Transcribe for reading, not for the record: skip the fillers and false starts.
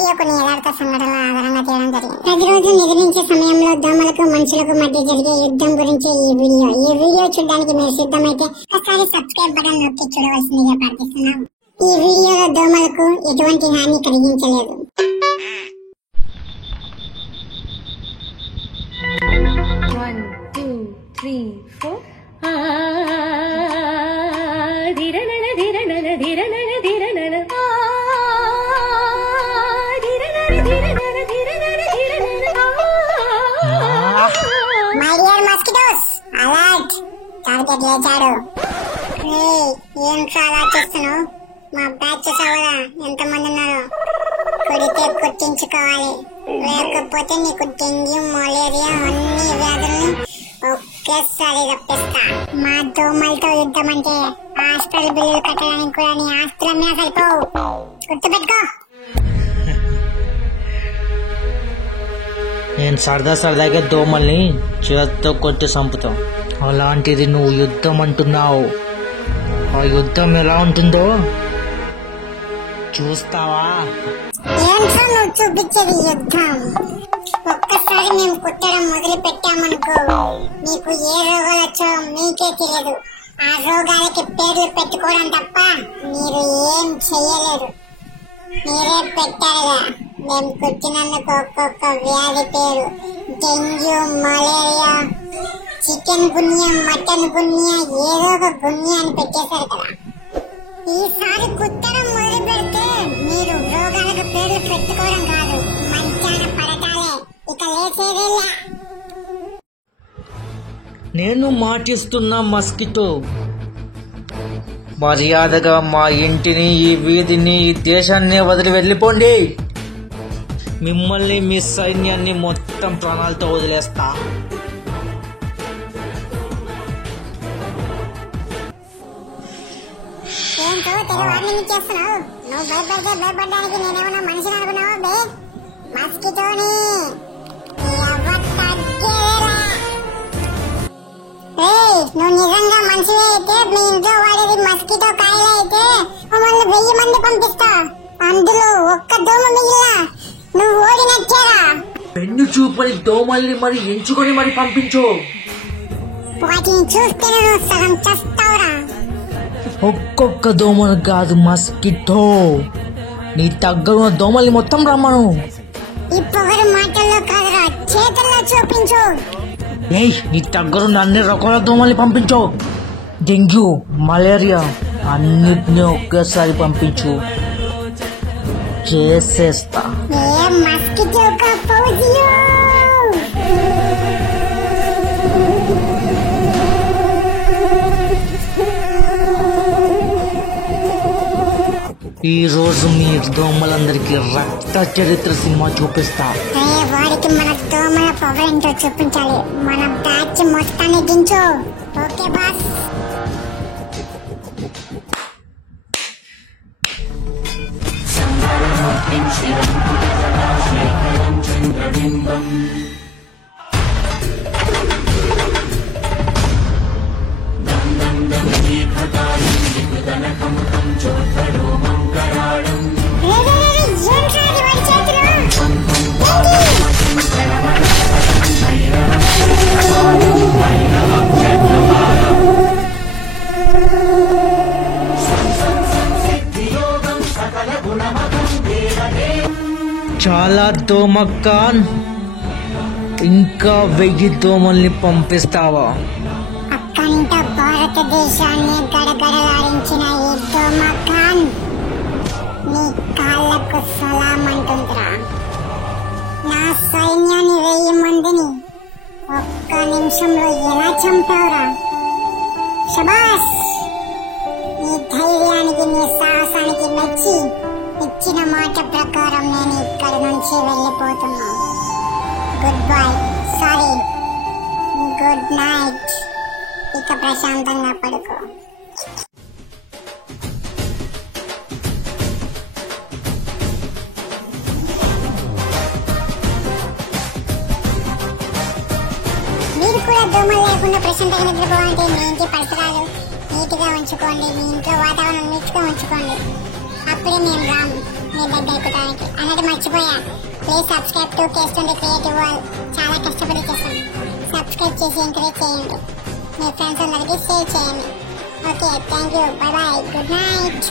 Video కొన్ని యథార్థ సంఘటనల ఆధారంగా చేయడం జరిగింది. ప్రతిరోజు నిద్రించే సమయంలో దోమలకు మనుషులకు మధ్య జరిగే యుద్ధం గురించి ఈ వీడియో చూడడానికి మీరు సిద్ధమైతే ఒకసారి సబ్స్క్రైబ్ బటన్ నొక్కి చూడవలసిందిగా ప్రార్థిస్తున్నాం. ఈ వీడియోలో దోమలకు ఎటువంటి హాని కలిగించలేదు. My dear mosquitoes, alert! Target లేచాడు. ఏంట్రా అలా చేస్తున్నావు? మా బ్యాచ్ చూసావరా ఎంతమంది ఉన్నారో? కొడితే కొట్టించుకోవాలి, లేకపోతే నీకు డెంగ్యూ, మలేరియా అన్ని వ్యాధుల్ని ఒకేసారి రప్పిస్తా. మా దోమలతో యుద్ధం అంటే హాస్పిటల్ బిల్లులు కట్టడానికి కూడా నీ ఆస్తులన్నీ సరిపోవు, గుర్తుపెట్టుకో. నేను సరదాగా దోమల్ని చేత్తో కొట్టి చంపుతాం. అలాంటిది నువ్వు యుద్ధం అంటున్నావు. ఆ యుద్ధం ఎలా ఉంటుందో చూస్తావా? ఏంటో నువ్వు చూపించేది యుద్ధం? ఒక్కసారి మేము కుట్టడం మొదలు పెట్టామనుకో, నీకు ఏ రోగాలు వచ్చో మీకే తెలియదు. ఆ రోగాలకి పేర్లు పెట్టుకోవడం తప్ప మీరు ఏం చెయ్యలేరు. మీరే పెట్టారుగా మేము కుట్టినందుకు ఒక్కొక్క వ్యాధి పేరు. డెంగ్యూ, మలేరియా, చికెన్ గున్యా, మటన్ గున్యా, ఏదో ఒక గున్యా అని పెట్టేశారు కదా. ఈసారి కుట్టడం మొదలు పెడితే మీరు రోగాలకు పేర్లు పెట్టుకోవడం కాదు, మంచాన పడటాలే. ఇక లేచేదేలా. నేను మాటిస్తున్నా మస్కిటో, మర్యాదగా మా ఇంటిని, ఈ వీధిని, ఈ దేశాన్ని వదిలి వెళ్ళిపోండి. మిమ్మల్ని, మీ సైన్యాన్ని మొత్తం ప్రాణాలతో వదిలేస్తా. ఏంటో తెగ వార్నింగ్ ఇచ్చేస్తున్నావు? నువ్వు భయపడడానికి నేనేమన్నా మనిషిని అనుకున్నావా బే? మస్కిటోని నువ్వు నిజంగా మనిషివే అయితే మీ ఇంట్లో వాడేది మస్కిటో కాయలే అయితే మమ్మల్ని 1000 మంది పంపిస్తా. అందులో ఒక్క దోమ మిగిలినా నువ్వు ఓడినచ్చారా? పెన్ను చూపని దోమల్ని మరి ఎంచుకొని మరి పంపించు. వాటిని చూస్తేనే నువ్వు సగం చస్తావురా. ఒక్కొక్క దోమను కాదు మస్కిటో, నీ దగ్గర దోమల్ని మొత్తం రమ్మను. ఈ పొగరు మాటల్లో కాదురా, చేతుల్లో చూపించు. నీ దగ్గరున్న అన్ని రకాల దోమల్ని పంపించు. డెంగ్యూ, మలేరియా అన్నిటినీ ఒకేసారి పంపించు, చేసేస్తా. ఈ రోజు మీ దోమలందరికీ రక్త చరిత్ర సినిమా చూపిస్తా. వాడికి మన దోమల పవర్ ఏంటో చూపించాలి. మన బ్యాచ్ మొత్తాన్ని దించు. Okay boss. చాలా దోమకాన్, ఇంకా 1000 దోమల్ని పంపిస్తావా? అక్కంట భారతదేశాన్ని గడగడలాడించిన ఈ దోమకాన్ నీ కాళ్ళకు సలాం అంటుందిరా. నా సైన్యాన్ని 1000 మందిని ఒక్క నిమిషంలో ఎలా చంపావురా? శబాష్! నీ ధైర్యానికి, నీ సాహసానికి మెచ్చి ఇచ్చిన మాట ప్రకారం నేను ఇక్కడ నుంచి వెళ్ళిపోతున్నా. Good bye, sorry, good night. ఇక ప్రశాంతంగా పడుకో. మీరు కూడా దోమలు లేకుండా ప్రశాంతంగా నిద్రపోవాలంటే మీ ఇంటి పరిసరాలు నీట్గా ఉంచుకోండి. మీ ఇంట్లో వాతావరణం నీట్గా ఉంచుకోండి. అప్పుడే మేము రాము. మీ దగ్గరికి రావడానికి. అన్నట్టు మర్చిపోయా, ప్లీజ్ సబ్స్క్రైబ్ టు కేస్తుండే క్రియేటివ్ వరల్డ్. చాలా కష్టపడి చేస్తాం. సబ్స్క్రైబ్ చేసి ఎంకరేజ్ చేయండి, మీ ఫ్రెండ్స్ అందరికీ షేర్ చేయండి. Okay, thank you, bye bye, good night.